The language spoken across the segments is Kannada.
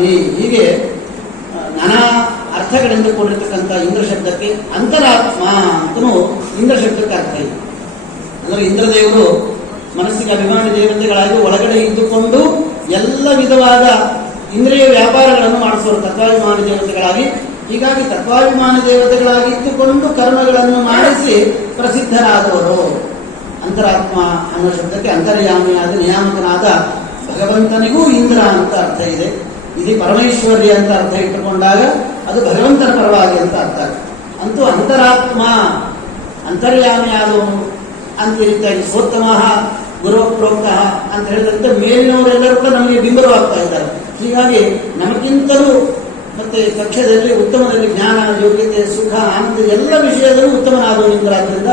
ಅಂತರಾತ್ಮಿ ಹೀಗೆ ನಾನಾ ಅರ್ಥಗಳಿಂದ ಕೂಡಿರ್ತಕ್ಕಂಥ ಇಂದ್ರ ಶಬ್ದಕ್ಕೆ ಅಂತರಾತ್ಮ ಅಂತನೂ ಇಂದ್ರ ಶಬ್ದಕ್ಕೆ ಅರ್ಥ ಇದೆ ಅಂದ್ರೆ ಇಂದ್ರದೇವರು ಮನಸ್ಸಿಗೆ ಅಭಿಮಾನಿ ದೇವತೆಗಳಾಗಿ ಒಳಗಡೆ ಇದ್ದುಕೊಂಡು ಎಲ್ಲ ವಿಧವಾದ ಇಂದ್ರಿಯ ವ್ಯಾಪಾರಗಳನ್ನು ಮಾಡಿಸುವ ತತ್ವಾಭಿಮಾನ ದೇವತೆಗಳಾಗಿ. ಹೀಗಾಗಿ ತತ್ವಾಭಿಮಾನ ದೇವತೆಗಳಾಗಿ ಇದ್ದುಕೊಂಡು ಕರ್ಮಗಳನ್ನು ಮಾಡಿಸಿ ಪ್ರಸಿದ್ಧರಾದವರು. ಅಂತರಾತ್ಮ ಅನ್ನೋ ಶಬ್ದಕ್ಕೆ ಅಂತರ್ಯಾಮಿಯಾದ ನಿಯಾಮಕನಾದ ಭಗವಂತನಿಗೂ ಇಂದ್ರ ಅಂತ ಅರ್ಥ ಇದೆ. ಇದು ಪರಮೇಶ್ವರಿ ಅಂತ ಅರ್ಥ ಇಟ್ಟುಕೊಂಡಾಗ ಅದು ಭಗವಂತನ ಪರವಾಗಿ ಅಂತ ಅರ್ಥ ಅಂತೂ ಅಂತರಾತ್ಮ ಅಂತರ್ಯಾಮಿಯಾದವನು ಅಂತ ಹೇಳ್ತಾ ರೀತಿಯಾಗಿ ಸೋತ್ತಮ ಗುರು ಪ್ರೋಕ್ತ ಅಂತ ಹೇಳಿದಂತೆ ಮೇಲಿನವರೆಲ್ಲರೂ ಕೂಡ ನಮಗೆ ಬಿಂಬರು ಆಗ್ತಾ ಇದ್ದಾರೆ. ಹೀಗಾಗಿ ನಮಗಿಂತಲೂ ಮತ್ತೆ ಕಕ್ಷದಲ್ಲಿ ಉತ್ತಮದಲ್ಲಿ ಜ್ಞಾನ, ಯೋಗ್ಯತೆ, ಸುಖ, ಆನಂದ ಎಲ್ಲ ವಿಷಯದಲ್ಲೂ ಉತ್ತಮನಾದವನು ಇಂದ್ರಾದ್ರಿಂದ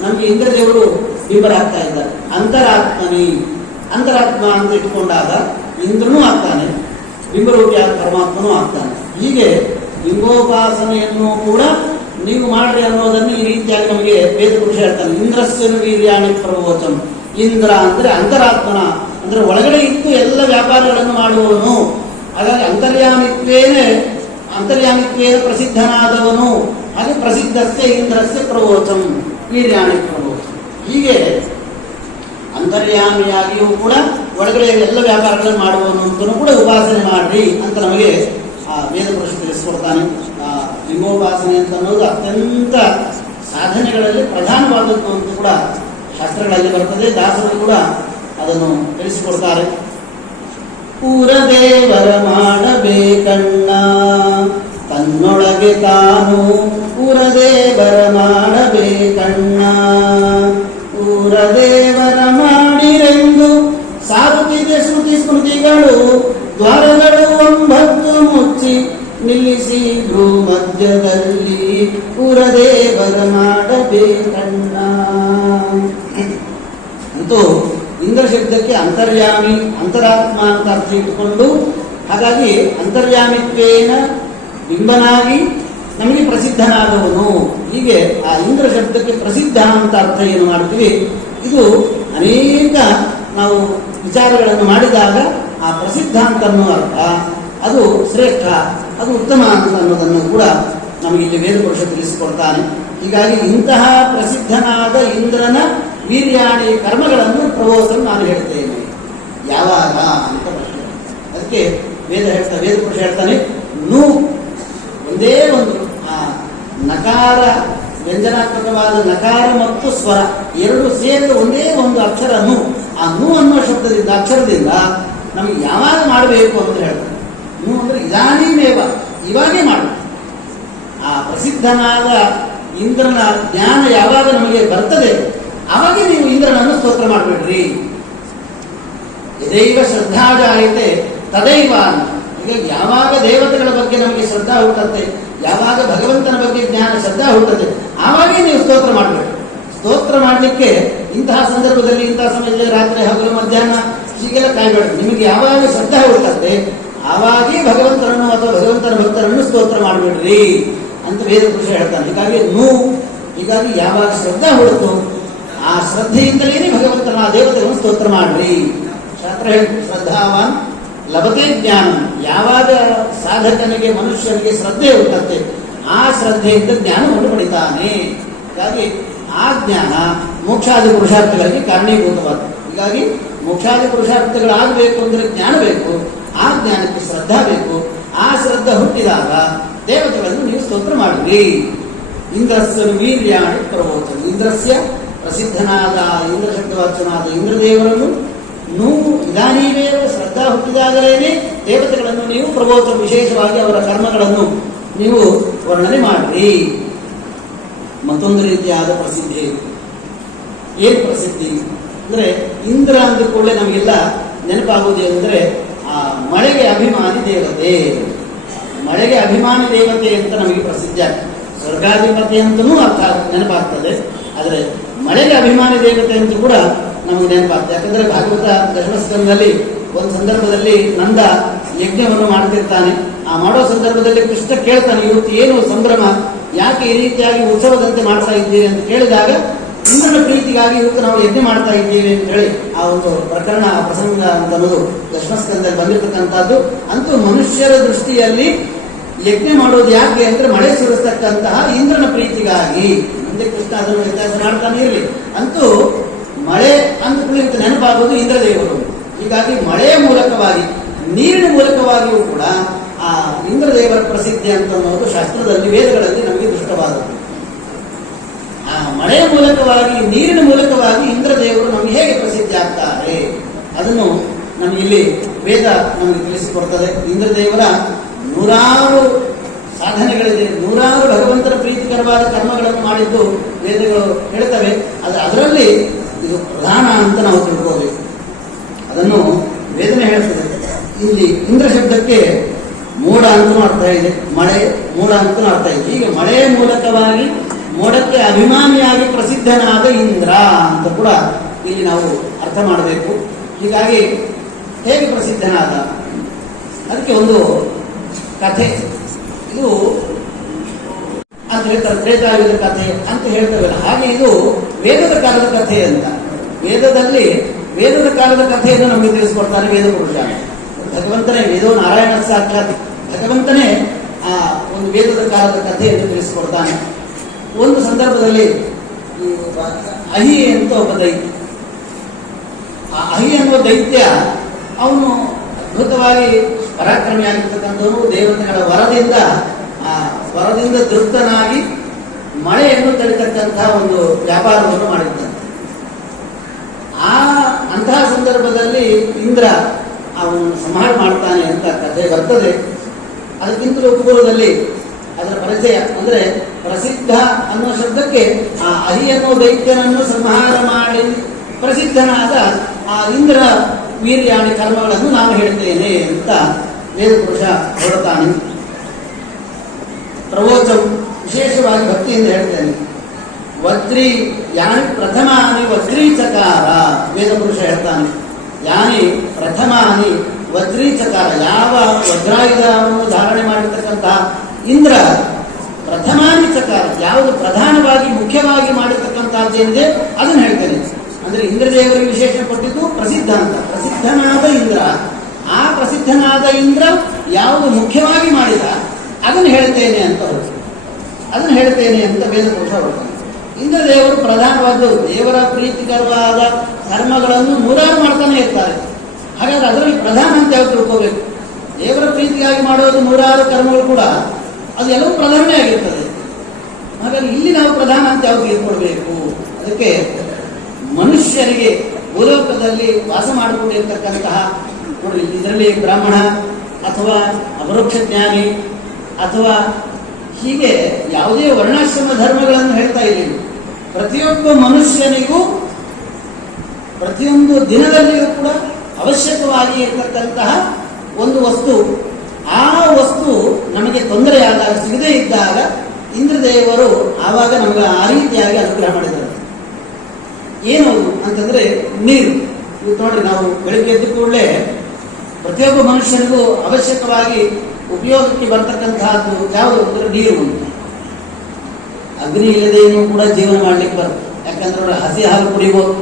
ನಮಗೆ ಇಂದ್ರದೇವರು ಬಿಂಬರಾಗ್ತಾ ಇದ್ದಾರೆ. ಅಂತರಾತ್ಮನಿ. ಅಂತರಾತ್ಮ ಅಂತ ಇಟ್ಕೊಂಡಾಗ ಇಂದ್ರನೂ ಆಗ್ತಾನೆ. ಬಿಂಬರೂಪಿಯಾದ ಪರಮಾತ್ಮನೂ ಆಗ್ತಾನೆ. ಹೀಗೆ ಲಿಂಗೋಪಾಸನೆಯನ್ನು ಕೂಡ ನೀವು ಮಾಡ್ರಿ ಅನ್ನೋದನ್ನು ಈ ರೀತಿಯಾಗಿ ನಮಗೆ ವೇದ ಪುರುಷ ಹೇಳ್ತಾನೆ. ಇಂದ್ರಸ್ಯನು ವೀರ್ಯಾಣಿ ಇಂದ್ರ ಅಂದ್ರೆ ಅಂತರಾತ್ಮನ, ಅಂದ್ರೆ ಒಳಗಡೆ ಇತ್ತು ಎಲ್ಲ ವ್ಯಾಪಾರಗಳನ್ನು ಮಾಡುವವನು. ಹಾಗಾಗಿ ಅಂತರ್ಯಾಮಿತ್ವೇನೆ, ಅಂತರ್ಯಾಮಿತ್ವೇನ ಪ್ರಸಿದ್ಧನಾದವನು. ಹಾಗೆ ಪ್ರಸಿದ್ಧಸ್ಯ ಇಂದ್ರಸ್ಯ ಪ್ರವೋಚಂ ವೀರ್ಯಾಣಿ ಪ್ರವೋಚಂ ಹೀಗೆ ಅಂತರ್ಯಾಮಿಯಾಗಿಯೂ ಕೂಡ ಒಳಗಡೆ ಎಲ್ಲ ವ್ಯಾಪಾರಗಳನ್ನು ಮಾಡುವವನು ಕೂಡ ಉಪಾಸನೆ ಮಾಡ್ರಿ ಅಂತ ನಮಗೆ ಆ ವೇದ ಪುರುಷ ತಿಳಿಸ್ಕೊಡ್ತಾನೆ. ಆ ಲಿಂಗೋಪಾಸನೆ ಅಂತ ಅನ್ನೋದು ಅತ್ಯಂತ ಸಾಧನೆಗಳಲ್ಲಿ ಪ್ರಧಾನವಾದದ್ದು ಅಂತ ಕೂಡ ಶಾಸ್ತ್ರಗಳಲ್ಲಿ ಬರ್ತದೆ. ದಾಸರು ಕೂಡ ಅದನ್ನು ತಿಳಿಸಿಕೊಡ್ತಾರೆ. ಊರದೇವರ ಮಾಡಬೇಕಣ್ಣ, ತನ್ನೊಳಗೆ ತಾನು ಊರದೇವರ ಮಾಡಬೇಕಣ್ಣ. ಸ್ಮೃತಿಗಳು, ದ್ವಾರಗಳು ಒಂಬತ್ತು ಮುಚ್ಚಿ ನಿಲ್ಲಿಸಿ ಭೂ ಮಧ್ಯದಲ್ಲಿ ಪುರದೇವರ ಮಾಡಬೇಕಣ್ಣ. ಅಂತೂ ಇಂದ್ರ ಶಬ್ದಕ್ಕೆ ಅಂತರ್ಯಾಮಿ, ಅಂತರಾತ್ಮ ಅಂತ ಅರ್ಥ ಇಟ್ಟುಕೊಂಡು, ಹಾಗಾಗಿ ಅಂತರ್ಯಾಮಿತ್ವೇನ ಬಿಂಬನಾಗಿ ನಮಗೆ ಪ್ರಸಿದ್ಧನಾದವನು. ಹೀಗೆ ಆ ಇಂದ್ರ ಶಬ್ದಕ್ಕೆ ಪ್ರಸಿದ್ಧ ಅಂತ ಅರ್ಥ ಏನು ಮಾಡ್ತೀವಿ? ಇದು ಅನೇಕ ನಾವು ವಿಚಾರಗಳನ್ನು ಮಾಡಿದಾಗ ಆ ಪ್ರಸಿದ್ಧ ಅಂತ ಅನ್ನೋ ಅರ್ಥ, ಅದು ಶ್ರೇಷ್ಠ, ಅದು ಉತ್ತಮ ಅಂತ ಅನ್ನೋದನ್ನು ಕೂಡ ನಮಗೆ ವೇದ ಪುರುಷ ತಿಳಿಸಿಕೊಡ್ತಾನೆ. ಹೀಗಾಗಿ ಇಂತಹ ಪ್ರಸಿದ್ಧನಾದ ಇಂದ್ರನ ವೀರ್ಯಾಣಿ ಕರ್ಮಗಳನ್ನು ಪ್ರಬೋಧನ ನಾನು ಹೇಳ್ತೇನೆ ಯಾವಾಗ ಅಂತ ಅದಕ್ಕೆ ವೇದ ಹೇಳ್ತಾ ವೇದ ಪುರುಷ ಹೇಳ್ತಾನೆ, ನೂ, ಒಂದೇ ಒಂದು, ಆ ನಕಾರ, ವ್ಯಂಜನಾತ್ಮಕವಾದ ನಕಾರ ಮತ್ತು ಸ್ವರ, ಎರಡು ಸೇರಿದ ಒಂದೇ ಒಂದು ಅಕ್ಷರ ನು ಆ ನೂ ಅನ್ನೋ ಶಬ್ದದಿಂದ, ಅಕ್ಷರದಿಂದ ನಮಗೆ ಯಾವಾಗ ಮಾಡಬೇಕು ಅಂತ ಹೇಳ್ತಾರೆ. ನು ಅಂದ್ರೆ ಇದಾನೀಮೇವ, ಇವಾಗೇ ಮಾಡಬೇಕು ಆ ಪ್ರಸಿದ್ಧನಾದ ಇಂದ್ರನ ಜ್ಞಾನ ಯಾವಾಗ ನಮಗೆ ಬರ್ತದೆ, ಅವಾಗೇ ನೀವು ಇಂದ್ರನನ್ನು ಸ್ತೋತ್ರ ಮಾಡಬೇಡ್ರಿ. ಯದೈವ ಶ್ರದ್ಧಾಜಾಯತೆ ತದೈವ ಅಂತ. ಈಗ ಯಾವಾಗ ದೇವತೆಗಳ ಬಗ್ಗೆ ನಮಗೆ ಶ್ರದ್ಧಾ ಹುಟ್ಟುತ್ತೆ, ಯಾವಾಗ ಭಗವಂತನ ಬಗ್ಗೆ ಜ್ಞಾನ ಶ್ರದ್ಧಾ ಹುಟ್ಟುತ್ತೆ, ಆವಾಗೇ ನೀವು ಸ್ತೋತ್ರ ಮಾಡಬೇಕು. ಸ್ತೋತ್ರ ಮಾಡಲಿಕ್ಕೆ ಇಂತಹ ಸಂದರ್ಭದಲ್ಲಿ ಇಂತಹ ಸಮಯದಲ್ಲಿ ರಾತ್ರಿ ಹಗಲು ಮಧ್ಯಾಹ್ನ ಹೀಗೆಲ್ಲ ಕಾಯ್ಬೇಡ. ನಿಮಗೆ ಯಾವಾಗ ಶ್ರದ್ಧಾ ಹುಟ್ಟುತ್ತೆ ಆವಾಗೇ ಭಗವಂತರನ್ನು ಅಥವಾ ಭಗವಂತನ ಭಕ್ತರನ್ನು ಸ್ತೋತ್ರ ಮಾಡಬೇಡ್ರಿ ಅಂತ ವೇದ ಪುರುಷ ಹೇಳ್ತಾನೆ ಹೀಗಾಗಿ ನೂ ಹೀಗಾಗಿ ಯಾವಾಗ ಶ್ರದ್ಧಾ ಹೊರತು ಆ ಶ್ರದ್ಧೆಯಿಂದಲೇ ಭಗವಂತನ ಆ ದೇವತೆಗಳನ್ನು ಸ್ತೋತ್ರ ಮಾಡ್ರಿ. ಶಾಸ್ತ್ರ ಹೇಳ್ತು ಶ್ರದ್ಧಾವಾನ್ ಲಭತೆ ಜ್ಞಾನ. ಯಾವಾಗ ಸಾಧಕನಿಗೆ, ಮನುಷ್ಯನಿಗೆ ಶ್ರದ್ಧೆ ಹುಟ್ಟತ್ತೆ, ಆ ಶ್ರದ್ಧೆಯಿಂದ ಜ್ಞಾನವನ್ನು ಪಡಿತಾನೆ. ಹೀಗಾಗಿ ಆ ಜ್ಞಾನ ಮೋಕ್ಷಾದಿ ಪುರುಷಾರ್ಥಗಳಿಗೆ ಕಾರಣೀಭೂತವಾದ. ಹೀಗಾಗಿ ಮೋಕ್ಷಾದಿ ಪುರುಷಾರ್ಥಗಳಾಗಬೇಕು ಅಂದರೆ ಜ್ಞಾನ ಬೇಕು, ಆ ಜ್ಞಾನಕ್ಕೆ ಶ್ರದ್ಧಾ ಬೇಕು, ಆ ಶ್ರದ್ಧಾ ಹುಟ್ಟಿದಾಗ ದೇವತೆಗಳನ್ನು ನೀವು ಸ್ತೋತ್ರ ಮಾಡಿರಿ. ಇಂದ್ರಸ್ಯ ವೀರ್ಯಾಣಿ ಪ್ರವೋಚನ. ಇಂದ್ರಸ್ಯ ಪ್ರಸಿದ್ಧನಾದ ಇಂದ್ರ ಶಬ್ದವಾಚನಾದ ಇಂದ್ರದೇವರನ್ನು ನೀವು ಇದಾನೀವೇ ಶ್ರದ್ಧಾ ಹುಟ್ಟಿದಾಗಲೇನೆ ದೇವತೆಗಳನ್ನು ನೀವು ಪ್ರಬೋಚನ ವಿಶೇಷವಾಗಿ ಅವರ ಕರ್ಮಗಳನ್ನು ನೀವು ವರ್ಣನೆ ಮಾಡಿರಿ. ಮತ್ತೊಂದು ರೀತಿಯಾದ ಪ್ರಸಿದ್ಧಿ. ಏನ್ ಪ್ರಸಿದ್ಧಿ ಅಂದ್ರೆ ಇಂದ್ರ ಅಂದ ಕೂಡಲೇ ನಮಗೆಲ್ಲ ನೆನಪಾಗುವುದು ಅಂದ್ರೆ, ಆ ಮಳೆಗೆ ಅಭಿಮಾನಿ ದೇವತೆ. ಮಳೆಗೆ ಅಭಿಮಾನಿ ದೇವತೆ ಅಂತ ನಮಗೆ ಪ್ರಸಿದ್ಧ. ಸ್ವರ್ಗಾಧಿಪತಿ ಅಂತನೂ ಅರ್ಥ ನೆನಪಾಗ್ತದೆ. ಆದರೆ ಮಳೆಗೆ ಅಭಿಮಾನಿ ದೇವತೆ ಅಂತ ಕೂಡ ನಮಗೆ ನೆನಪಾಗ್ತದೆ. ಯಾಕಂದ್ರೆ ಭಾಗವತ ದಶಮಸ್ಕಂದಲ್ಲಿ ಒಂದು ಸಂದರ್ಭದಲ್ಲಿ ನಂದ ಯಜ್ಞವನ್ನು ಮಾಡ್ತಿರ್ತಾನೆ. ಆ ಮಾಡೋ ಸಂದರ್ಭದಲ್ಲಿ ಕೃಷ್ಣ ಕೇಳ್ತಾನೆ, ಇವತ್ತು ಏನು ಸಂಭ್ರಮ? ಯಾಕೆ ಈ ರೀತಿಯಾಗಿ ಉತ್ಸವದಂತೆ ಮಾಡ್ತಾ ಇದ್ದೀರಿ? ಅಂತ ಕೇಳಿದಾಗ ಇಂದ್ರನ ಪ್ರೀತಿಗಾಗಿ ಇವತ್ತು ನಾವು ಯಜ್ಞ ಮಾಡ್ತಾ ಇದ್ದೇವೆ ಅಂತ ಹೇಳಿ ಆ ಒಂದು ಪ್ರಕರಣ ಪ್ರಸಂಗ ಅಂತ ಅನ್ನೋದು ದಶಮಸ್ಕಂದಲ್ಲಿ ಬಂದಿರತಕ್ಕಂಥದ್ದು. ಅಂತೂ ಮನುಷ್ಯರ ದೃಷ್ಟಿಯಲ್ಲಿ ಯಜ್ಞ ಮಾಡೋದು ಯಾಕೆ ಅಂದ್ರೆ ಮಳೆ ಸುರಿಸ್ತಕ್ಕಂತಹ ಇಂದ್ರನ ಪ್ರೀತಿಗಾಗಿ. ಮುಂದೆ ಕೃಷ್ಣ ಅದನ್ನು ವ್ಯತ್ಯಾಸ ಮಾಡ್ತಾನೆ ಇರಲಿ. ಅಂತೂ ಮಳೆ ಅಂತ ಕುಳಿತ ನೆನಪಾಗೋದು ಇಂದ್ರದೇವರು. ಹೀಗಾಗಿ ಮಳೆಯ ಮೂಲಕವಾಗಿ, ನೀರಿನ ಮೂಲಕವಾಗಿಯೂ ಕೂಡ ಆ ಇಂದ್ರದೇವರ ಪ್ರಸಿದ್ಧಿ ಅಂತ ಅನ್ನೋದು ಶಾಸ್ತ್ರದಲ್ಲಿ, ವೇದಗಳಲ್ಲಿ ನಮಗೆ ದೃಷ್ಟವಾದದ್ದು. ಆ ಮಳೆಯ ಮೂಲಕವಾಗಿ, ನೀರಿನ ಮೂಲಕವಾಗಿ ಇಂದ್ರದೇವರು ನಮಗೆ ಹೇಗೆ ಪ್ರಸಿದ್ಧಿ ಆಗ್ತಾರೆ? ಅದನ್ನು ನಮಗಿಲ್ಲಿ ವೇದ ನಮಗೆ ತಿಳಿಸಿಕೊಡ್ತದೆ. ಇಂದ್ರದೇವರ ನೂರಾರು ಸಾಧನೆಗಳಿದೆ. ನೂರಾರು ಭಗವಂತನ ಪ್ರೀತಿಕರವಾದ ಕರ್ಮಗಳನ್ನು ಮಾಡಿದ್ದು ವೇದಗಳು ಹೇಳ್ತವೆ. ಆದರೆ ಅದರಲ್ಲಿ ಇದು ಪ್ರಧಾನ ಅಂತ ನಾವು ತಿಳ್ಕೋಬೇಕು ಅದನ್ನು ವೇದನೆ ಹೇಳ್ತದೆ. ಇಲ್ಲಿ ಇಂದ್ರ ಶಬ್ದಕ್ಕೆ ಮೂಡ ಅಂತಲೂ ಅರ್ಥ ಇದೆ. ಮಳೆ ಮೂಲ ಅಂತಲೂ ಅರ್ಥ ಇದೆ. ಹೀಗೆ ಮಳೆಯ ಮೂಲಕವಾಗಿ ಮೋಡಕ್ಕೆ ಅಭಿಮಾನಿಯಾಗಿ ಪ್ರಸಿದ್ಧನಾದ ಇಂದ್ರ ಅಂತ ಕೂಡ ಇಲ್ಲಿ ನಾವು ಅರ್ಥ ಮಾಡಬೇಕು. ಹೀಗಾಗಿ ಹೇಗೆ ಪ್ರಸಿದ್ಧನಾದ? ಅದಕ್ಕೆ ಒಂದು ಕಥೆ. ಇದು ಅಂತ ಹೇಳ್ತಾರೆ ತ್ರೇತಾಯುಗದ ಕಥೆ ಅಂತ ಹೇಳ್ತೇವಲ್ಲ. ಹಾಗೆ ಇದು ವೇದದ ಕಾಲದ ಕಥೆ ಅಂತ. ವೇದದಲ್ಲಿ ವೇದದ ಕಾಲದ ಕಥೆಯನ್ನು ನಮಗೆ ತಿಳಿಸ್ಕೊಡ್ತಾರೆ ವೇದ ಪುರುಷ ಭಗವಂತನೇ ವೇದೋ ನಾರಾಯಣ ಸಾಕ್ಷಾತ್ ಭಗವಂತನೇ ಆ ಒಂದು ವೇದದ ಕಾಲದ ಕಥೆಯನ್ನು ತಿಳಿಸಿಕೊಡ್ತಾನೆ. ಒಂದು ಸಂದರ್ಭದಲ್ಲಿ ಅಹಿ ಅಂತ ಒಬ್ಬ ದೈತ್ಯ. ಆ ಅಹಿ ಅನ್ನುವ ದೈತ್ಯ ಅವನು ಅದ್ಭುತವಾಗಿ ಪರಾಕ್ರಮಿಯಾಗಿರ್ತಕ್ಕಂಥವನು ದೇವತೆಗಳ ವರದಿಂದ, ಆ ವರದಿಂದ ತೃಪ್ತನಾಗಿ ಮಳೆಯನ್ನು ತಡೆತಕ್ಕಂತಹ ಒಂದು ವ್ಯಾಪಾರವನ್ನು ಮಾಡಿದ್ದಾನೆ. ಆ ಅಂತಹ ಸಂದರ್ಭದಲ್ಲಿ ಇಂದ್ರ ಅವನು ಸಂಹಾರ ಮಾಡ್ತಾನೆ ಅಂತ ಕಥೆ ಬರ್ತದೆ. ಅದಕ್ಕಿಂತಲೂ ಪೂರ್ವದಲ್ಲಿ ಅದರ ಪರಿಚಯ. ಅಂದ್ರೆ ಪ್ರಸಿದ್ಧ ಅನ್ನೋ ಶಬ್ದಕ್ಕೆ ಆ ಅಹಿ ಅನ್ನೋ ದೈತ್ಯನನ್ನು ಸಂಹಾರ ಮಾಡಿ ಪ್ರಸಿದ್ಧನಾದ ಆ ಇಂದ್ರ ವೀರ್ಯಾಣಿ ಕರ್ಮಗಳನ್ನು ನಾನು ಹೇಳ್ತೇನೆ ಅಂತ ವೇದಪುರುಷ ಹೊರತಾನೆ ಪ್ರವೋಚಂ, ವಿಶೇಷವಾಗಿ ಭಕ್ತಿಯಿಂದ ಹೇಳ್ತೇನೆ. ವಜ್ರಿ ಯಾನಿ ಪ್ರಥಮಾನಿ ವಜ್ರೀಚಕಾರ ವೇದಪುರುಷ ಹೇಳ್ತಾನೆ. ಯಾನಿ ಪ್ರಥಮಾನಿ ವಜ್ರೀಚಕಾರ ಯಾವ ವಜ್ರಾಯುಧವನ್ನು ಧಾರಣೆ ಮಾಡಿರ್ತಕ್ಕಂತಹ ಇಂದ್ರ ಪ್ರಥಮಾನಿ ಚಕಾರ ಯಾವುದು ಪ್ರಧಾನವಾಗಿ, ಮುಖ್ಯವಾಗಿ ಮಾಡಿರ್ತಕ್ಕಂಥದ್ದೇನಿದೆ ಅದನ್ನು ಹೇಳ್ತೇನೆ. ಅಂದ್ರೆ ಇಂದ್ರದೇವರಿಗೆ ವಿಶೇಷ ಕೊಟ್ಟಿದ್ದು ಪ್ರಸಿದ್ಧ ಅಂತ ಪ್ರಸಿದ್ಧನಾದ ಇಂದ್ರ. ಆ ಪ್ರಸಿದ್ಧನಾದ ಇಂದ್ರ ಯಾವುದು ಮುಖ್ಯವಾಗಿ ಮಾಡಿದ, ಅದನ್ನು ಹೇಳ್ತೇನೆ ಅಂತ ಅವರು. ಅದನ್ನು ಹೇಳ್ತೇನೆ ಅಂತ ವೇದ ಪುರುಷ ಹೊರಟಾನೆ ಇಂದ್ರದೇವರು ಪ್ರಧಾನವಾದ ದೇವರ ಪ್ರೀತಿಕರವಾದ ಧರ್ಮಗಳನ್ನು ನೂರಾರು ಮಾಡ್ತಾನೆ ಇರ್ತಾರೆ. ಹಾಗಾದ್ರೆ ಅದರಲ್ಲಿ ಪ್ರಧಾನ ಅಂತ ಯಾವ್ದು ತಿಳ್ಕೋಬೇಕು? ದೇವರ ಪ್ರೀತಿಗಾಗಿ ಮಾಡೋದು ನೂರಾರು ಕರ್ಮಗಳು ಕೂಡ. ಅದು ಎಲ್ಲವೂ ಪ್ರಧಾನ ಆಗಿರ್ತದೆ ಹಾಗಾಗಿ ಇಲ್ಲಿ ನಾವು ಪ್ರಧಾನ ಅಂತ ಯಾವ್ದು ತಿಳ್ಕೊಳ್ಬೇಕು? ಅದಕ್ಕೆ ಮನುಷ್ಯರಿಗೆ ಭೂಲೋಕದಲ್ಲಿ ವಾಸ ಮಾಡಿಕೊಂಡಿರ್ತಕ್ಕಂತಹ ನೋಡಿ ಇದರಲ್ಲಿ ಬ್ರಾಹ್ಮಣ ಅಥವಾ ಅಪರೋಕ್ಷ ಜ್ಞಾನಿ ಅಥವಾ ಹೀಗೆ ಯಾವುದೇ ವರ್ಣಾಶ್ರಮ ಧರ್ಮಗಳನ್ನು ಹೇಳ್ತಾ ಇದ್ದೀವಿ ಪ್ರತಿಯೊಬ್ಬ ಮನುಷ್ಯನಿಗೂ ಪ್ರತಿಯೊಂದು ದಿನದಲ್ಲಿಯೂ ಕೂಡ ಅವಶ್ಯಕವಾಗಿ ಇರತಕ್ಕಂತಹ ಒಂದು ವಸ್ತು ಆ ವಸ್ತು ನಮಗೆ ತೊಂದರೆ ತೊಂದರೆಯಾದಾಗ ಸಿಗದೇ ಇದ್ದಾಗ ಇಂದ್ರದೇವರು ಆವಾಗ ನಮಗೆ ಆ ರೀತಿಯಾಗಿ ಅನುಗ್ರಹ ಮಾಡಿದ್ದಾರೆ ಏನು ಅಂತಂದ್ರೆ ನೀರು. ಇವತ್ತು ನೋಡ್ರಿ ನಾವು ಬೆಳಿಗ್ಗೆ ಎದ್ದ ಕೂಡಲೇ ಪ್ರತಿಯೊಬ್ಬ ಮನುಷ್ಯನಿಗೂ ಅವಶ್ಯಕವಾಗಿ ಉಪಯೋಗಕ್ಕೆ ಬರ್ತಕ್ಕಂತಹದ್ದು ಯಾವುದು ಅಂದ್ರೆ ನೀರು ಅಂತ ಅಗ್ನಿ ಇಲ್ಲದೇನೂ ಕೂಡ ಜೀವನ ಮಾಡ್ಲಿಕ್ಕೆ ಬರುತ್ತೆ. ಯಾಕಂದ್ರೆ ಅವರು ಹಸಿ ಹಾಲು ಕುಡಿಬೋದು,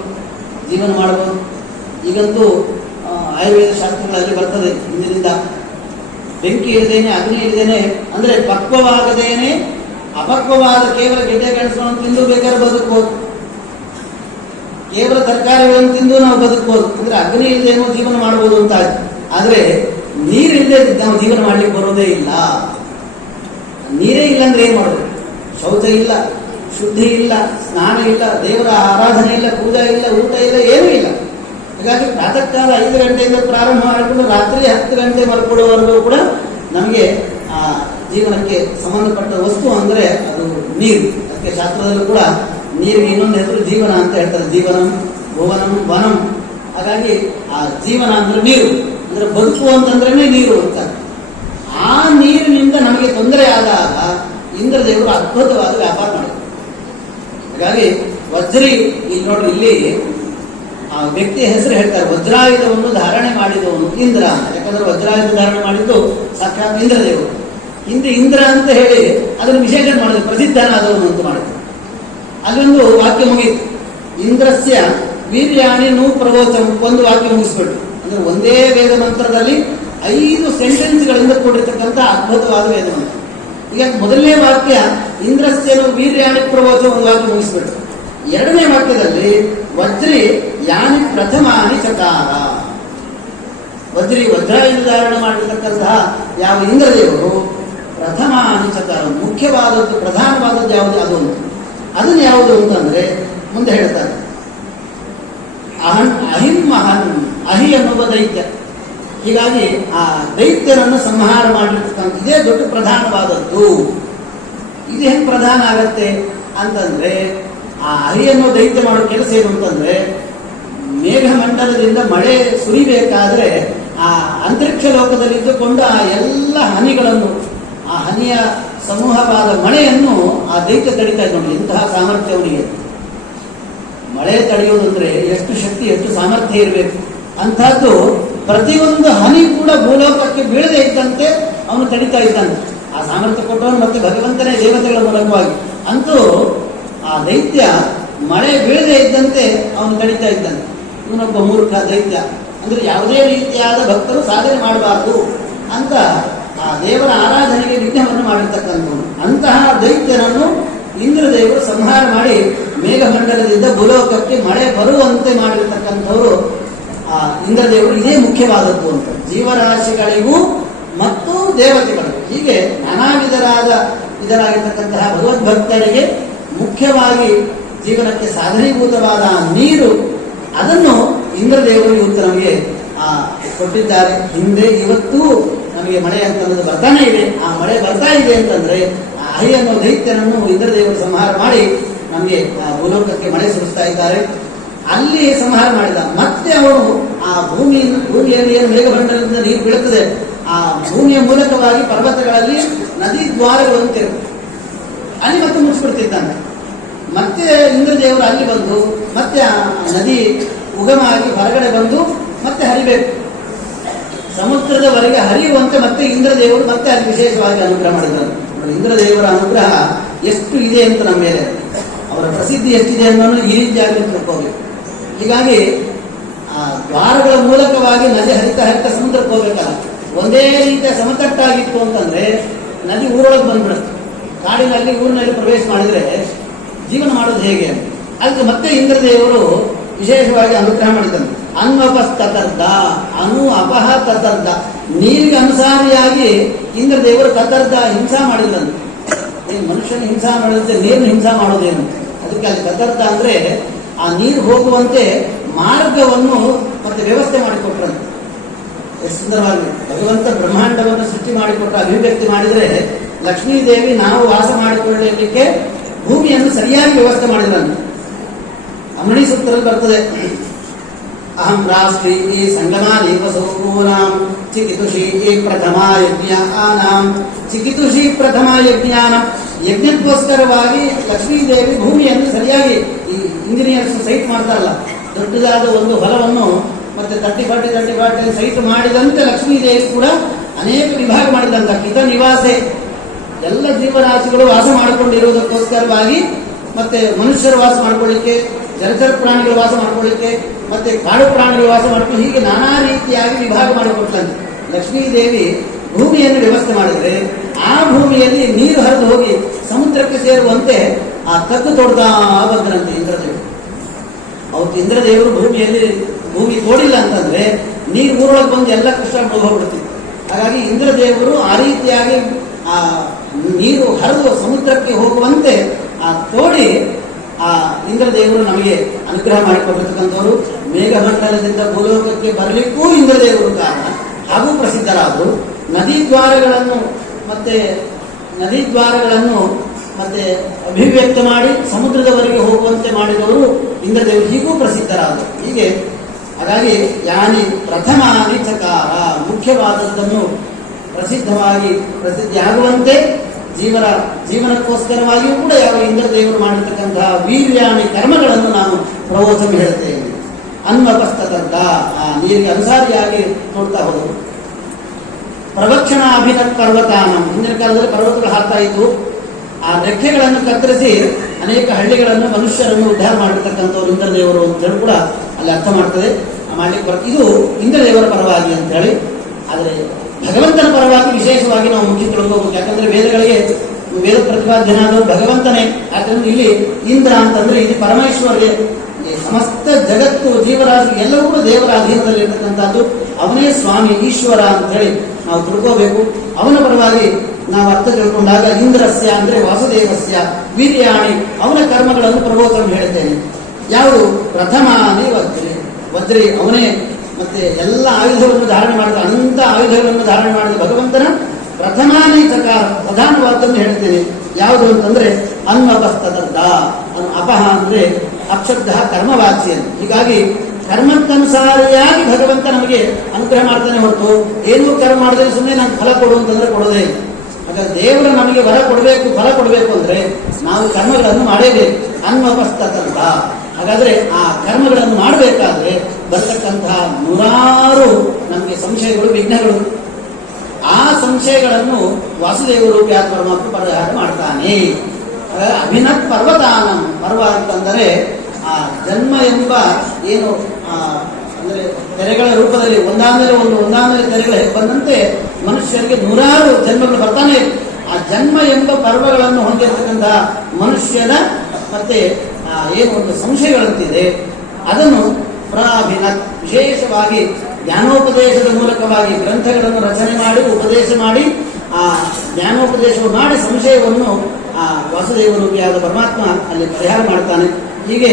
ಜೀವನ ಮಾಡ್ಬೋದು. ಈಗಂತೂ ಆಯುರ್ವೇದ ಶಾಸ್ತ್ರಗಳಲ್ಲಿ ಬರ್ತದೆ ಹಿಂದಿನಿಂದ ಬೆಂಕಿ ಇಲ್ಲದೇನೆ ಅಗ್ನಿ ಇಲ್ಲದೇನೆ ಅಂದ್ರೆ ಪಕ್ವವಾಗದೇನೆ, ಅಪಕ್ವವಾದ ಕೇವಲ ಗೆಡ್ಡೆ ಗೆಣಸುಗಳನ್ನು ತಿಂದು ಬೇಕಾದ್ರೆ ಬದುಕಬಹುದು ಕೇವಲ ತರಕಾರಿಗಳನ್ನು ತಿಂದು ನಾವು ಬದುಕಬಹುದು ಅಂದ್ರೆ ಅಗ್ನಿ ಇಲ್ಲದೇನೋ ಜೀವನ ಮಾಡಬಹುದು ಅಂತ. ಆದ್ರೆ ನೀರಿಲ್ಲದೆ ನಾವು ಜೀವನ ಮಾಡ್ಲಿಕ್ಕೆ ಬರೋದೇ ಇಲ್ಲ. ನೀರೇ ಇಲ್ಲ ಅಂದ್ರೆ ಏನ್ ಮಾಡೋದು? ಶೌಚ ಇಲ್ಲ, ಶುದ್ಧಿ ಇಲ್ಲ, ಸ್ನಾನ ಇಲ್ಲ, ದೇವರ ಆರಾಧನೆ ಇಲ್ಲ, ಪೂಜಾ ಇಲ್ಲ, ಊಟ ಇಲ್ಲ, ಏನೂ ಇಲ್ಲ. ಹಾಗಾಗಿ ಪ್ರಾತಃ ಕಾಲ ಐದು ಗಂಟೆಯಿಂದ ಪ್ರಾರಂಭ ಮಾಡಿಕೊಂಡು ರಾತ್ರಿ ಹತ್ತು ಗಂಟೆ ಮಲ್ಕೊಳ್ಳುವವರೆಗೂ ಕೂಡ ನಮಗೆ, ಆ, ಜೀವನಕ್ಕೆ ಸಂಬಂಧಪಟ್ಟ ವಸ್ತು ಅಂದ್ರೆ ಅದು ನೀರು. ಅದಕ್ಕೆ ಶಾಸ್ತ್ರದಲ್ಲೂ ಕೂಡ ನೀರಿಗೆ ಇನ್ನೊಂದು ಹೆಸರು ಜೀವನ ಅಂತ ಹೇಳ್ತಾರೆ. ಜೀವನಂ, ಭುವನಂ, ವನಂ. ಹಾಗಾಗಿ, ಆ, ಜೀವನ ಅಂದ್ರೆ ನೀರು. ಅಂದ್ರೆ ಬದುಕು ಅಂತಂದ್ರೇನೆ ನೀರು ಅಂತ. ಆ ನೀರಿನಿಂದ ನಮಗೆ ತೊಂದರೆ ಆದಾಗ ಇಂದ್ರದೇವರು ಅದ್ಭುತವಾದ ವ್ಯಾಪಾರ ಮಾಡಿದರು. ಹಾಗಾಗಿ ವಜ್ರಿ ಇಲ್ಲಿ ನೋಡ್ರಿ ಇಲ್ಲಿ ಆ ವ್ಯಕ್ತಿಯ ಹೆಸರು ಹೇಳ್ತಾರೆ, ವಜ್ರಾಯುಧವನ್ನು ಧಾರಣೆ ಮಾಡಿದವನು ಇಂದ್ರ ಅಂತ. ಯಾಕಂದ್ರೆ ವಜ್ರಾಯುಧ ಧಾರಣೆ ಮಾಡಿದ್ದು ಸಾಕ್ಷಾತ್ ಇಂದ್ರದೇವರು. ಹಿಂದೆ ಇಂದ್ರ ಅಂತ ಹೇಳಿ ಅದನ್ನು ವಿಶೇಷ ಮಾಡಿದ್ರು, ಪ್ರಸಿದ್ಧನಾದವನು ಅಂತ ಮಾಡಿದ್ರು. ಅಲ್ಲೊಂದು ವಾಕ್ಯ ಮುಗೀತು ಇಂದ್ರಸ್ಯ ವೀರ್ಯಾಣಿ ನೂ ಪ್ರವೋಚನ ಒಂದು ವಾಕ್ಯ ಮುಗಿಸ್ಬಿಟ್ಟು ಅಂದ್ರೆ ಒಂದೇ ವೇದ ಮಂತ್ರದಲ್ಲಿ ಐದು ಸೆಂಟೆನ್ಸ್ಗಳಿಂದ ಕೂಡಿರ್ತಕ್ಕಂಥ ಅದ್ಭುತವಾದ ವೇದ ಮಂತ್ರ. ಈಗ ಮೊದಲನೇ ವಾಕ್ಯ ಇಂದ್ರಸ್ಯನು ವೀರ್ಯಾಣಿ ಪ್ರವೋಚ ಒಂದು ವಾಕ್ಯ ಮುಗಿಸ್ಬಿಟ್ಟು ಎರಡನೇ ವಾಕ್ಯದಲ್ಲಿ ವಜ್ರಿ ಯಾನಿ ಪ್ರಥಮಾನಿ ಚಕಾರ ವಜ್ರಿ ವಜ್ರಾಯುಧ ಧಾರಣ ಮಾಡಿರ್ತಕ್ಕಂತಹ ಯಾವ ಇಂದ್ರದೇವರು ಪ್ರಥಮ ಅನುಚಕಾರ ಮುಖ್ಯವಾದದ್ದು, ಪ್ರಧಾನವಾದದ್ದು ಯಾವುದು? ಅದು ಅಂತ ಅದನ್ನು ಯಾವುದು ಅಂತಂದ್ರೆ ಮುಂದೆ ಹೇಳ್ತಾರೆ. ಅಹನ್ ಮಹನ್ ಅಹಿ ಅನ್ನುವ ದೈತ್ಯ. ಹೀಗಾಗಿ ಆ ದೈತ್ಯರನ್ನು ಸಂಹಾರ ಮಾಡಿರ್ತಕ್ಕಂಥ, ಇದೇ ದೊಡ್ಡ ಪ್ರಧಾನವಾದದ್ದು. ಇದು ಹೆಂಗೆ ಪ್ರಧಾನ ಆಗತ್ತೆ ಅಂತಂದ್ರೆ ಆ ಹರಿಯನ್ನು ದೈತ್ಯ ಮಾಡೋ ಕೆಲಸ ಏನು ಅಂತಂದ್ರೆ ಮೇಘಮಂಡಲದಿಂದ ಮಳೆ ಸುರಿಬೇಕಾದ್ರೆ ಆ ಅಂತರಿಕ್ಷ ಲೋಕದಲ್ಲಿದ್ದುಕೊಂಡು ಆ ಎಲ್ಲ ಹನಿಗಳನ್ನು, ಆ ಹನಿಯ ಸಮೂಹವಾದ ಮಳೆಯನ್ನು ಆ ದೈತ್ಯ ತಡಿತಾ ಇದ್ದ ಇಂತಹ ಸಾಮರ್ಥ್ಯ ಅವನಿಗೆ. ಮಳೆ ತಡೆಯುವುದಂದ್ರೆ ಎಷ್ಟು ಶಕ್ತಿ, ಎಷ್ಟು ಸಾಮರ್ಥ್ಯ ಇರಬೇಕು. ಅಂತಹದ್ದು ಪ್ರತಿಯೊಂದು ಹನಿ ಕೂಡ ಭೂಲೋಕಕ್ಕೆ ಬೀಳದೆ ಇದ್ದಂತೆ ಅವನು ತಡಿತಾ ಇದ್ದಾನೆ. ಆ ಸಾಮರ್ಥ್ಯ ಕೊಟ್ಟವನು ಮತ್ತೆ ಭಗವಂತನೇ ದೇವತೆಗಳ ಮೂಲಕವಾಗಿ. ಅಂತೂ ಆ ದೈತ್ಯ ಮಳೆ ಬೀಳದೆ ಇದ್ದಂತೆ ಅವನು ಕಡಿತಾ ಇದ್ದಾನೆ. ಇವನೊಬ್ಬ ಮೂರ್ಖ ದೈತ್ಯ. ಅಂದ್ರೆ ಯಾವುದೇ ರೀತಿಯಾದ ಭಕ್ತರು ಸಾಧನೆ ಮಾಡಬಾರ್ದು ಅಂತ ಆ ದೇವರ ಆರಾಧನೆಗೆ ವಿಘ್ನವನ್ನು ಮಾಡಿರ್ತಕ್ಕಂಥವನು. ಅಂತಹ ದೈತ್ಯನನ್ನು ಇಂದ್ರದೇವರು ಸಂಹಾರ ಮಾಡಿ ಮೇಘಮಂಡಲದಿಂದ ಭೂಲೋಕಕ್ಕೆ ಮಳೆ ಬರುವಂತೆ ಮಾಡಿರ್ತಕ್ಕಂಥವರು ಆ ಇಂದ್ರದೇವರು ಇದೇ ಮುಖ್ಯವಾದದ್ದು ಅಂತ. ಜೀವರಾಶಿಗಳಿಗೂ ಮತ್ತು ದೇವತೆಗಳಿಗೂ. ಹೀಗೆ ನಾನಾ ವಿಧರಾದ ಇದರಾಗಿರ್ತಕ್ಕಂತಹ ಭಗವದ್ಭಕ್ತರಿಗೆ ಮುಖ್ಯವಾಗಿ ಜೀವನಕ್ಕೆ ಸಾಧನೀಭೂತವಾದ ನೀರು, ಅದನ್ನು ಇಂದ್ರದೇವರು ಇವತ್ತು ನಮಗೆ, ಆ, ಕೊಟ್ಟಿದ್ದಾರೆ. ಹಿಂದೆ ಇವತ್ತು ನಮಗೆ ಮಳೆ ಅಂತನ್ನೋದು ಬರ್ತಾನೆ ಇದೆ. ಆ ಮಳೆ ಬರ್ತಾ ಇದೆ ಅಂತಂದ್ರೆ ಆ ಹೈ ಅನ್ನೋ ದೈತ್ಯನನ್ನು ಇಂದ್ರದೇವರು ಸಂಹಾರ ಮಾಡಿ ನಮಗೆ ಆ ಭೂಲೋಕಕ್ಕೆ ಮಳೆ ಸುರಿಸ್ತಾ ಇದ್ದಾರೆ. ಅಲ್ಲಿ ಸಂಹಾರ ಮಾಡಿದ. ಮತ್ತೆ ಅವರು ಆ ಭೂಮಿಯನ್ನು ಭೂಮಿಯಲ್ಲಿ ಏನು ಮೇಘಮಂಡಲದಿಂದ ನೀರು ಬೀಳುತ್ತದೆ, ಆ ಭೂಮಿಯ ಮೂಲಕವಾಗಿ ಪರ್ವತಗಳಲ್ಲಿ ನದಿ ದ್ವಾರಗಳು ತೆರೆದು ಅಲ್ಲಿ ಮತ್ತೆ ಮುಗಿಸ್ಬಿಡ್ತಿದ್ದಾನೆ. ಮತ್ತೆ ಇಂದ್ರದೇವರು ಅಲ್ಲಿ ಬಂದು, ಮತ್ತೆ ಆ ನದಿ ಉಗಮ ಆಗಿ ಹೊರಗಡೆ ಬಂದು ಮತ್ತೆ ಹರಿಬೇಕು. ಸಮುದ್ರದವರೆಗೆ ಹರಿಯುವಂತೆ ಮತ್ತೆ ಇಂದ್ರದೇವರು ಮತ್ತೆ ಅಲ್ಲಿ ವಿಶೇಷವಾಗಿ ಅನುಗ್ರಹ ಮಾಡಿದ್ದಾರೆ. ಇಂದ್ರದೇವರ ಅನುಗ್ರಹ ಎಷ್ಟು ಇದೆ ಅಂತ ನಮ್ಮ ಮೇಲೆ. ಅವರ ಪ್ರಸಿದ್ಧಿ ಎಷ್ಟಿದೆ ಅನ್ನೋದು ಈ ರೀತಿಯಾಗಿ ತಿಳ್ಕೋಬೇಕು. ಹೀಗಾಗಿ ಆ ದ್ವಾರಗಳ ಮೂಲಕವಾಗಿ ನದಿ ಹರಿತಾ ಹರಿತಾ ಸಮುದ್ರಕ್ಕೆ ಹೋಗ್ಬೇಕಲ್ಲ ಒಂದೇ ರೀತಿಯ ಸಮತಟ್ಟಾಗಿತ್ತು ಅಂತಂದ್ರೆ ನದಿ ಊರೊಳಗೆ ಬಂದ್ಬಿಡುತ್ತೆ. ಕಾಡಿನಲ್ಲಿ ಊರಿನಲ್ಲಿ ಪ್ರವೇಶ ಮಾಡಿದ್ರೆ ಜೀವನ ಮಾಡೋದು ಹೇಗೆ ಅಂತ. ಅದಕ್ಕೆ ಮತ್ತೆ ಇಂದ್ರದೇವರು ವಿಶೇಷವಾಗಿ ಅನುಗ್ರಹ ಮಾಡಿದ್ದಾನೆ. ಅನ್ವಪಸ್ತತರ್ಧ, ಅನು ಅಪಹ ತತರ್ಧ ನೀರಿಗೆ ಅನುಸಾರಿಯಾಗಿ ಇಂದ್ರದೇವರು ತತರ್ಧ ಹಿಂಸಾ ಮಾಡಿದ್ದಾನೆ. ಈ ಮನುಷ್ಯನ ಹಿಂಸಾ ಮಾಡಿದಂತೆ ನೀರನ್ನು ಹಿಂಸಾ ಮಾಡೋದೇನು? ಅದಕ್ಕೆ ಅಲ್ಲಿ ತತರ್ಧ ಅಂದ್ರೆ ಆ ನೀರು ಹೋಗುವಂತೆ ಮಾರ್ಗವನ್ನು ಮತ್ತೆ ವ್ಯವಸ್ಥೆ ಮಾಡಿಕೊಟ್ರಂತೆ ಸುಂದರವಾಗಿ ಭಗವಂತ ಬ್ರಹ್ಮಾಂಡವನ್ನು ಸೃಷ್ಟಿ ಮಾಡಿಕೊಟ್ಟ ಅಭಿವ್ಯಕ್ತಿ ಮಾಡಿದರೆ ಲಕ್ಷ್ಮೀದೇವಿ ನಾವು ವಾಸ ಮಾಡಿಕೊಳ್ಳಲಿಕ್ಕೆ ಭೂಮಿಯನ್ನು ಸರಿಯಾಗಿ ವ್ಯವಸ್ಥೆ ಮಾಡಿದ್ರಂತೆ ಅಮಣಿ ಸೂತ್ರದಲ್ಲಿ ಬರ್ತದೆ. ಅಹಂ ರಾಷ್ಟ್ರೀ ಸಂಗಮಾದೀಪಸೂನಾಂ ಚಿಕಿತುಷಿ ಪ್ರಥಮ ಯಜ್ಞ ಆನಾಂ ಚಿಕಿತುಷಿ ಪ್ರಥಮ ಯಜ್ಞಾನ ಯಜ್ಞಕ್ಕೋಸ್ಕರವಾಗಿ ಲಕ್ಷ್ಮೀದೇವಿ ಭೂಮಿಯನ್ನು ಸರಿಯಾಗಿ ಈ ಇಂಜಿನಿಯರ್ಸ್ ಸೈಟ್ ಮಾಡ್ತಾರಲ್ಲ. ದೊಡ್ಡದಾದ ಒಂದು ಹೊಲವನ್ನು ಮತ್ತೆ thirty forty thirty forty site ಮಾಡಿದಂತೆ ಲಕ್ಷ್ಮೀದೇವಿ ಕೂಡ ಅನೇಕ ವಿಭಾಗ ಮಾಡಿದಂತ ಕಿತ ನಿವಾಸೆ ಎಲ್ಲ ಜೀವರಾಶಿಗಳು ವಾಸ ಮಾಡಿಕೊಂಡಿರುವುದಕ್ಕೋಸ್ಕರವಾಗಿ ಮತ್ತೆ ಮನುಷ್ಯರು ವಾಸ ಮಾಡಿಕೊಳ್ಳಿಕ್ಕೆ, ಜಲಚರ ಪ್ರಾಣಿಗಳು ವಾಸ ಮಾಡಿಕೊಳ್ಳಿಕ್ಕೆ, ಮತ್ತೆ ಕಾಡು ಪ್ರಾಣಿಗಳು ವಾಸ ಮಾಡಿಕೊಂಡು ಹೀಗೆ ನಾನಾ ರೀತಿಯಾಗಿ ವಿಭಾಗ ಮಾಡಿಕೊಟ್ಟಂತೆ ಲಕ್ಷ್ಮೀದೇವಿ ಭೂಮಿಯನ್ನು ವ್ಯವಸ್ಥೆ ಮಾಡಿದರೆ ಆ ಭೂಮಿಯಲ್ಲಿ ನೀರು ಹರಿದು ಹೋಗಿ ಸಮುದ್ರಕ್ಕೆ ಸೇರುವಂತೆ ಆ ತಗ್ಗು ತೊಡ್ತಾ ಬಂದರಂತೆ ಇಂದ್ರದೇವರು. ಅವತ್ತು ಇಂದ್ರದೇವರು ಭೂಮಿಯಲ್ಲಿ ಭೂಮಿ ತೋಡಿಲ್ಲ ಅಂತಂದ್ರೆ ನೀರು ಊರೊಳಗೆ ಬಂದು ಎಲ್ಲ ಕಷ್ಟ ಹೋಗ್ಬಿಡ್ತಿತ್ತು ಹಾಗಾಗಿ ಇಂದ್ರದೇವರು ಆ ರೀತಿಯಾಗಿ ಆ ನೀರು ಹರಿದು ಸಮುದ್ರಕ್ಕೆ ಹೋಗುವಂತೆ ಆ ತೋಡಿ ಆ ಇಂದ್ರದೇವರು ನಮಗೆ ಅನುಗ್ರಹ ಮಾಡಿಕೊಟ್ಟಿರ್ತಕ್ಕಂಥವ್ರು. ಮೇಘಮಂಡಲದಿಂದ ಭೂಲೋಕಕ್ಕೆ ಬರಲಿಕ್ಕೂ ಇಂದ್ರದೇವರು ಕಾರಣ. ಹಾಗೂ ಪ್ರಸಿದ್ಧರಾದರು. ನದಿ ದ್ವಾರಗಳನ್ನು ಮತ್ತೆ ನದಿ ದ್ವಾರಗಳನ್ನು ಮತ್ತೆ ಅಭಿವ್ಯಕ್ತ ಮಾಡಿ ಸಮುದ್ರದವರೆಗೆ ಹೋಗುವಂತೆ ಮಾಡಿದವರು ಇಂದ್ರದೇವರು. ಹೀಗೂ ಪ್ರಸಿದ್ಧರಾದರು. ಹೀಗೆ ಹಾಗಾಗಿ ಯಾನಿ ಪ್ರಥಮಾನಿ ಚಕಾರ ಮುಖ್ಯವಾದದ್ದನ್ನು ಪ್ರಸಿದ್ಧವಾಗಿ ಪ್ರಸಿದ್ಧಿಯಾಗುವಂತೆ ಜೀವನ ಜೀವನಕ್ಕೋಸ್ಕರವಾಗಿಯೂ ಕೂಡ ಯಾವ ಇಂದ್ರದೇವರು ಮಾಡಿರ್ತಕ್ಕಂತಹ ವೀರ್ಯಾಣಿ ಕರ್ಮಗಳನ್ನು ನಾನು ಪ್ರವೋಚನ ಹೇಳ್ತೇವೆ ಅನ್ವಪಸ್ತದಂತ ಆ ನೀರಿಗೆ ಅನುಸಾರಿಯಾಗಿ ನೋಡ್ತಾ ಹೋದರು. ಪ್ರವಕ್ಷಣ ಅಭಿನ ಪರ್ವತಾನ. ಹಿಂದಿನ ಕಾಲದಲ್ಲಿ ಪರ್ವತಗಳು ಹಾಕ್ತಾ ಇದ್ದು ಆ ರೆಕ್ಕೆಗಳನ್ನು ಕತ್ತರಿಸಿ ಅನೇಕ ಹಳ್ಳಿಗಳನ್ನು ಮನುಷ್ಯರನ್ನು ಉದ್ಧಾರ ಮಾಡಿರ್ತಕ್ಕಂಥವ್ರು ಇಂದ್ರದೇವರು ಅಂತ ಹೇಳಿ ಕೂಡ ಅಲ್ಲಿ ಅರ್ಥ ಮಾಡ್ತದೆ. ಆ ಮಾಡ್ಲಿಕ್ಕೆ ಬರ್ತದೆ ಇದು ಇಂದ್ರದೇವರ ಪರವಾಗಿ ಅಂತ ಹೇಳಿ. ಆದರೆ ಭಗವಂತನ ಪರವಾಗಿ ವಿಶೇಷವಾಗಿ ನಾವು ಮುಖ್ಯ ತಿಳ್ಕೋಬೇಕು. ಯಾಕಂದ್ರೆ ವೇದಗಳಿಗೆ ವೇದ ಪ್ರತಿಪಾದ್ಯನಾದವರು ಭಗವಂತನೇ. ಯಾಕಂದ್ರೆ ಇಲ್ಲಿ ಇಂದ್ರ ಅಂತಂದ್ರೆ ಇಲ್ಲಿ ಪರಮೇಶ್ವರಿಗೆ ಸಮಸ್ತ ಜಗತ್ತು, ಜೀವರಾಶಿ ಎಲ್ಲವೂ ಕೂಡ ದೇವರ ಅಧೀನದಲ್ಲಿ ಇರ್ತಕ್ಕಂಥದ್ದು ಅವನೇ ಸ್ವಾಮಿ, ಈಶ್ವರ ಅಂತ ಹೇಳಿ ನಾವು ತಿಳ್ಕೋಬೇಕು. ಅವನ ಪರವಾಗಿ ನಾವು ಅರ್ಥ ತಿಳ್ಕೊಂಡಾಗ ಇಂದ್ರಸ್ಯ ಅಂದ್ರೆ ವಾಸುದೇವಸ್ಯ, ವೀರ್ಯಾಣಿ, ಅವನ ಕರ್ಮಗಳನ್ನು ಪ್ರಬೋಧನ ಹೇಳ್ತೇನೆ ಯಾವುದು? ಪ್ರಥಮ ವಜ್ರಿ. ವಜ್ರಿ ಅವನೇ ಮತ್ತೆ ಎಲ್ಲ ಆಯುಧವನ್ನು ಧಾರಣೆ ಮಾಡಿದ ಅನಂತ ಆಯುಧಗಳನ್ನು ಧಾರಣೆ ಮಾಡಿದ ಭಗವಂತನ ಪ್ರಥಮಾನಿ ಚಕಾರ ಪ್ರಧಾನವಾದನ್ನು ಹೇಳ್ತೇನೆ. ಯಾವುದು ಅಂತಂದ್ರೆ ಅನ್ವಪಸ್ತದ ಅಪಹ ಅಂದ್ರೆ ಅಕ್ಷಬ್ಧ ಕರ್ಮವಾಚ್ಯನ್. ಹೀಗಾಗಿ ಕರ್ಮಕ್ಕನುಸಾರಿಯಾಗಿ ಭಗವಂತ ನಮಗೆ ಅನುಗ್ರಹ ಮಾಡ್ತಾನೆ ಹೊರತು ಏನೂ ಕರ್ಮ ಮಾಡಿದ್ರೆ ಸುಮ್ಮನೆ ನಾನು ಫಲ ಕೊಡು ಅಂತಂದ್ರೆ ಕೊಡೋದೇ ಹಾಗಾದ್ರೆ ದೇವರು ನಮಗೆ ವರ ಕೊಡಬೇಕು, ಫಲ ಕೊಡಬೇಕು ಅಂದ್ರೆ ನಾವು ಕರ್ಮಗಳನ್ನು ಮಾಡೇಬೇಕು. ಅನ್ವಪಸ್ತಂತ ಹಾಗಾದ್ರೆ ಆ ಕರ್ಮಗಳನ್ನು ಮಾಡಬೇಕಾದ್ರೆ ಬರ್ತಕ್ಕಂತಹ ನೂರಾರು ನಮಗೆ ಸಂಶಯಗಳು, ವಿಘ್ನಗಳು. ಆ ಸಂಶಯಗಳನ್ನು ವಾಸುದೇವರು ಯಾತ ಪರಮಾತ್ಮ ಪರಿಹಾರ ಮಾಡ್ತಾನೆ. ಅಭಿನತ್ ಪರ್ವತಾನಂ ಪರ್ವ ಅಂತಂದರೆ, ಆ ಜನ್ಮ ಎಂಬ ಏನು ಅಂದರೆ ತೆರೆಗಳ ರೂಪದಲ್ಲಿ ಒಂದಾಂದರೆ ಒಂದು ಒಂದಾಂದರೆ ತೆರೆಗಳ ಬಂದಂತೆ ಮನುಷ್ಯರಿಗೆ ನೂರಾರು ಜನ್ಮಗಳು ಬರ್ತಾನೆ. ಆ ಜನ್ಮ ಎಂಬ ಪರ್ವಗಳನ್ನು ಹೊಂದಿರತಕ್ಕಂತಹ ಮನುಷ್ಯನ ಮತ್ತೆ ಏನು ಒಂದು ಸಂಶಯಗಳಂತಿದೆ. ಅದನ್ನು ಪ್ರಾಭಿನತ್ ವಿಶೇಷವಾಗಿ ಜ್ಞಾನೋಪದೇಶದ ಮೂಲಕವಾಗಿ ಗ್ರಂಥಗಳನ್ನು ರಚನೆ ಮಾಡಿ, ಉಪದೇಶ ಮಾಡಿ, ಆ ಜ್ಞಾನೋಪದೇಶವನ್ನು ಮಾಡಿ ಸಂಶಯವನ್ನು ಆ ವಾಸುದೇವ ರೂಪಿಯಾದ ಪರಮಾತ್ಮ ಅಲ್ಲಿ ಪರಿಹಾರ ಮಾಡ್ತಾನೆ. ಹೀಗೆ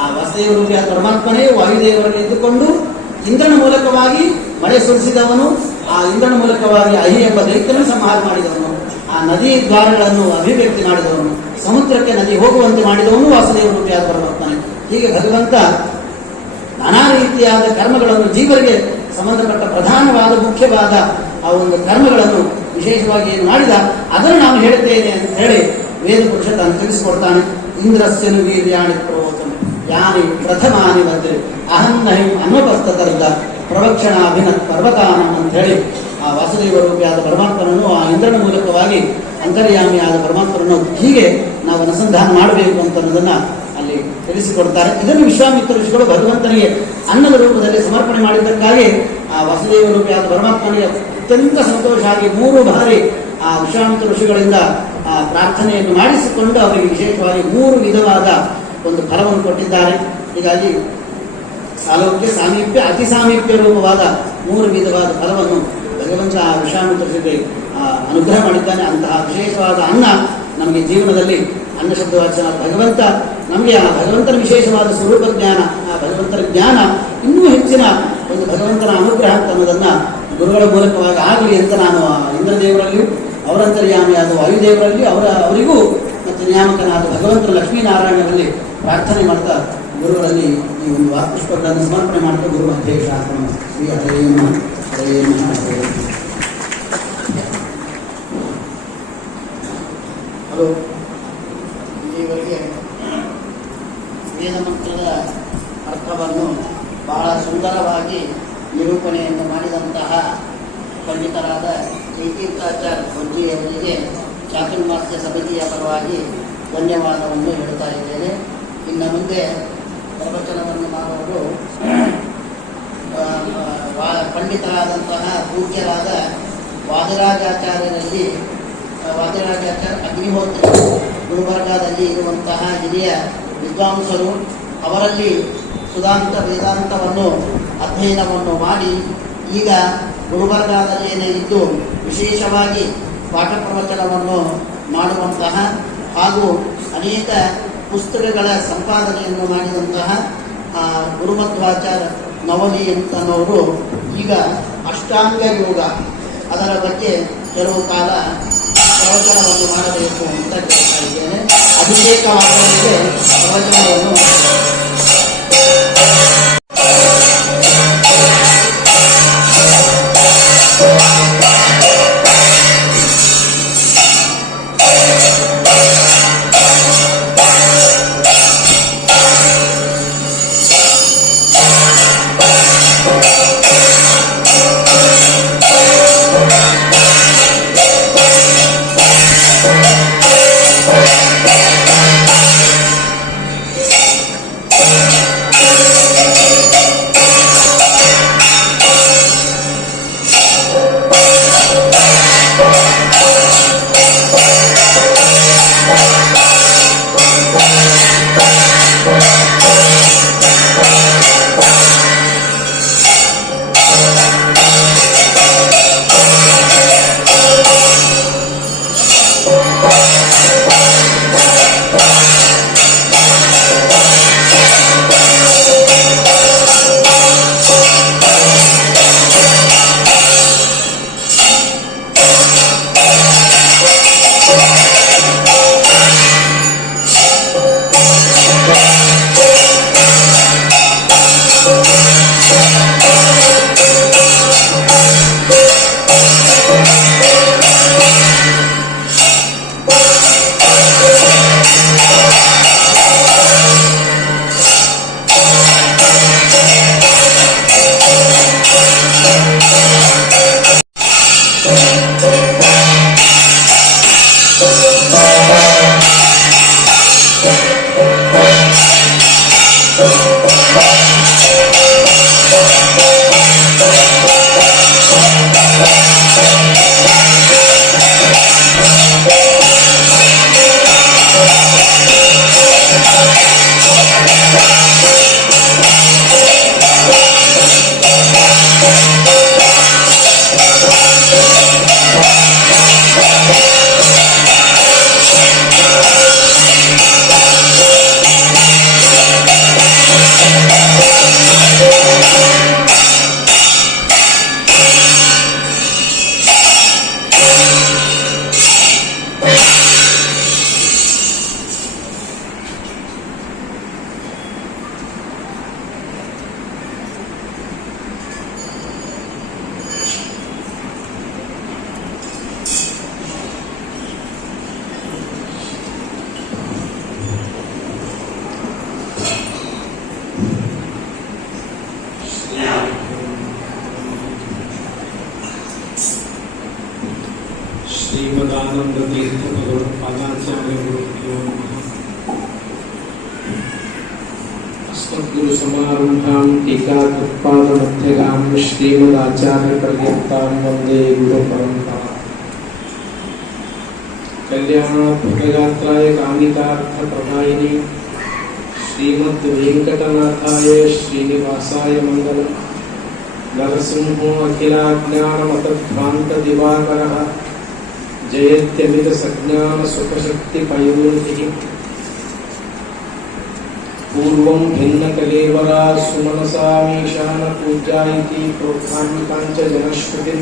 ಆ ವಾಸುದೇವ ರೂಪಿಯಾದ ಪರಮಾತ್ಮನೇ ವಾಯುದೇವರನ್ನು ಇದ್ದುಕೊಂಡು ಇಂಧನ ಮೂಲಕವಾಗಿ ಮಳೆ ಸುರಿಸಿದವನು, ಆ ಇಂಧನ ಮೂಲಕವಾಗಿ ಅಹಿ ಎಂಬ ದೈತ್ಯನ ಸಂಹಾರ ಮಾಡಿದವನು, ಆ ನದಿ ದ್ವಾರಗಳನ್ನು ಅಭಿವ್ಯಕ್ತಿ ಮಾಡಿದವನು, ಸಮುದ್ರಕ್ಕೆ ನದಿ ಹೋಗುವಂತೆ ಮಾಡಿದವನು ವಾಸುದೇವ ರೂಪಿಯಾದ ಪರಮಾತ್ಮನೇ. ಹೀಗೆ ಭಗವಂತ ನಾನಾ ರೀತಿಯಾದ ಕರ್ಮಗಳನ್ನು ಜೀವರಿಗೆ ಸಂಬಂಧಪಟ್ಟ ಪ್ರಧಾನವಾದ, ಮುಖ್ಯವಾದ ಆ ಒಂದು ಕರ್ಮಗಳನ್ನು ವಿಶೇಷವಾಗಿ ಏನು ಮಾಡಿದ, ಅದನ್ನು ನಾನು ಹೇಳ್ತೇನೆ ಅಂತ ಹೇಳಿ ವೇದ ಪುರುಷ ತಾನು ತಿಳಿಸಿಕೊಡ್ತಾನೆ, ಇಂದ್ರಸ್ಯನು ವೀರ್ಯಾಣಿ ಪ್ರವೋಚನ ಯಾನಿ ಪ್ರಥಮಾನಿ ಬಂದ್ರೆ, ಅಹಂ ನಹಿಂ ಅನ್ನಪಸ್ತತರದ ಪ್ರವಕ್ಷಣ ಅಭಿನತ್ ಪರ್ವತಾನ ಅಂತ ಹೇಳಿ ಆ ವಾಸುದೇವ ರೂಪಿಯಾದ ಪರಮಾತ್ಮನನ್ನು ಆ ಇಂದ್ರನ ಮೂಲಕವಾಗಿ ಅಂತರ್ಯಾಮಿಯಾದ ಪರಮಾತ್ಮನನ್ನು ಹೀಗೆ ನಾವು ಅನುಸಂಧಾನ ಮಾಡಬೇಕು ಅಂತ ಅನ್ನೋದನ್ನ ಅಲ್ಲಿ ತಿಳಿಸಿಕೊಡ್ತಾರೆ. ಇದನ್ನು ವಿಶ್ವಾಮಿತ್ರ ಋಷಿಗಳು ಭಗವಂತನಿಗೆ ಅನ್ನದ ರೂಪದಲ್ಲಿ ಸಮರ್ಪಣೆ ಮಾಡಿದ್ದಕ್ಕಾಗಿ ಆ ವಸುದೇವ ರೂಪಿಯಾದ ಪರಮಾತ್ಮನಿಗೆ ಅತ್ಯಂತ ಸಂತೋಷ ಆಗಿ ಮೂರು ಬಾರಿ ಆ ವಿಶ್ವಾಮಿತ್ರ ಋಷಿಗಳಿಂದ ಆ ಪ್ರಾರ್ಥನೆಯನ್ನು ಮಾಡಿಸಿಕೊಂಡು ಅವರಿಗೆ ವಿಶೇಷವಾಗಿ ಮೂರು ವಿಧವಾದ ಒಂದು ಫಲವನ್ನು ಕೊಟ್ಟಿದ್ದಾರೆ. ಹೀಗಾಗಿ ಸಾಲೋಕ್ಯ, ಸಾಮೀಪ್ಯ, ಅತಿ ಸಾಮೀಪ್ಯ ರೂಪವಾದ ಮೂರು ವಿಧವಾದ ಫಲವನ್ನು ಭಗವಂತ ಆ ವಿಶ್ವಾಮಿತ್ರ ಋಷಿಗೆ ಅನುಗ್ರಹ ಮಾಡಿದ್ದಾನೆ. ಅಂತಹ ವಿಶೇಷವಾದ ಅನ್ನ ನಮಗೆ ಜೀವನದಲ್ಲಿ ಅನ್ನ ಶಬ್ದವಾಚನ ಭಗವಂತ, ನಮಗೆ ಆ ಭಗವಂತನ ವಿಶೇಷವಾದ ಸ್ವರೂಪ ಜ್ಞಾನ, ಆ ಭಗವಂತನ ಜ್ಞಾನ ಇನ್ನೂ ಹೆಚ್ಚಿನ ಒಂದು ಭಗವಂತನ ಅನುಗ್ರಹ ಅನ್ನೋದನ್ನು ಗುರುಗಳ ಮೂಲಕವಾಗಿ ಆಗಲಿ ಅಂತ ನಾನು ಇಂದ್ರದೇವರಲ್ಲಿಯೂ ಅವರಂತರ್ಯಾಮಿಯಾದ ವಾಯುದೇವರಲ್ಲಿ ಅವರ, ಅವರಿಗೂ ಮತ್ತು ನಿಯಾಮಕನಾದ ಭಗವಂತ ಲಕ್ಷ್ಮೀನಾರಾಯಣರಲ್ಲಿ ಪ್ರಾರ್ಥನೆ ಮಾಡ್ತಾ ಗುರುಗಳಲ್ಲಿ ಈ ಒಂದು ವಾಕ್ಪುಷ್ಪಗಳನ್ನು ಸಮರ್ಪಣೆ ಮಾಡ್ತಾ ಗುರು ಶಾಸ್ತ್ರ ಶ್ರೀ ಹರೇ ಹರೇ ನಮಃ. ಇಲ್ಲಿವರೆಗೆ ವೇದ ಮಂತ್ರದ ಅರ್ಥವನ್ನು ಬಹಳ ಸುಂದರವಾಗಿ ನಿರೂಪಣೆಯನ್ನು ಮಾಡಿದಂತಹ ಪಂಡಿತರಾದ ಜಯತೀರ್ಥಾಚಾರ್ಯ ಭಜ್ಜಿಯವರಿಗೆ ಚಾತುರ್ಮಾಸ್ಯ ಸಮಿತಿಯ ಪರವಾಗಿ ಧನ್ಯವಾದವನ್ನು ಹೇಳ್ತಾ ಇದ್ದೇನೆ ಇನ್ನು ಮುಂದೆ ಪ್ರವಚನವನ್ನು ಮಾಡುವರು ಪಂಡಿತರಾದಂತಹ ಪೂಜ್ಯರಾದ ವಾದರಾಜಾಚಾರ್ಯರಲ್ಲಿ ಆ, ಅಗ್ನಿಹೋತ್ರ ಗುಲ್ಬರ್ಗಾದಲ್ಲಿ ಇರುವಂತಹ ಹಿರಿಯ ವಿದ್ವಾಂಸರು ಅವರಲ್ಲಿ ಸುಧಾಂತ ವೇದಾಂತವನ್ನು ಅಧ್ಯಯನವನ್ನು ಮಾಡಿ ಈಗ ಗುಲ್ಬರ್ಗಾದಲ್ಲಿ ಇದ್ದು ವಿಶೇಷವಾಗಿ ಪಾಠ ಪ್ರವಚನವನ್ನು ಮಾಡುವಂತಹ ಹಾಗೂ ಅನೇಕ ಪುಸ್ತಕಗಳ ಸಂಪಾದನೆಯನ್ನು ಮಾಡಿದಂತಹ ಗುರುಮಧ್ವಾಚಾರ್ಯ ನವಲಿ ಅಂತನವರು ಈಗ ಅಷ್ಟಾಂಗ ಯೋಗ ಅದರ ಬಗ್ಗೆ ಕೆಲವು ಕಾಲ ಪ್ರವಚನವನ್ನು ಮಾಡಬೇಕು ಅಂತ ಕೇಳ್ತಾ ಇದ್ದೇನೆ. ಅಭಿಷೇಕವಾದವರಿಗೆ ಪ್ರವಚನವನ್ನು ಶ್ರೀ टीका उत्पाद मध्यगाम श्रीमदाचार्य प्रज्ञता वंदे गुरु परंपरा कल्याण वंदे कामिकार्थ कल्याणात्मकगात्राय श्रीमद वेंकटनाथाय श्रीनिवासाय मंगल नरसिंह अखिला ज्ञान मत भ्रांत दिवाकर मङ्गलम्। नरसिंहो अखिलाज्ञानमतभ्रान्तदिवाकरः पयोधि पूर्वं भिन्नकलेवरा सुमनसा मेषानपूजा इति प्रोत्थान्यताञ्च जनश्रुति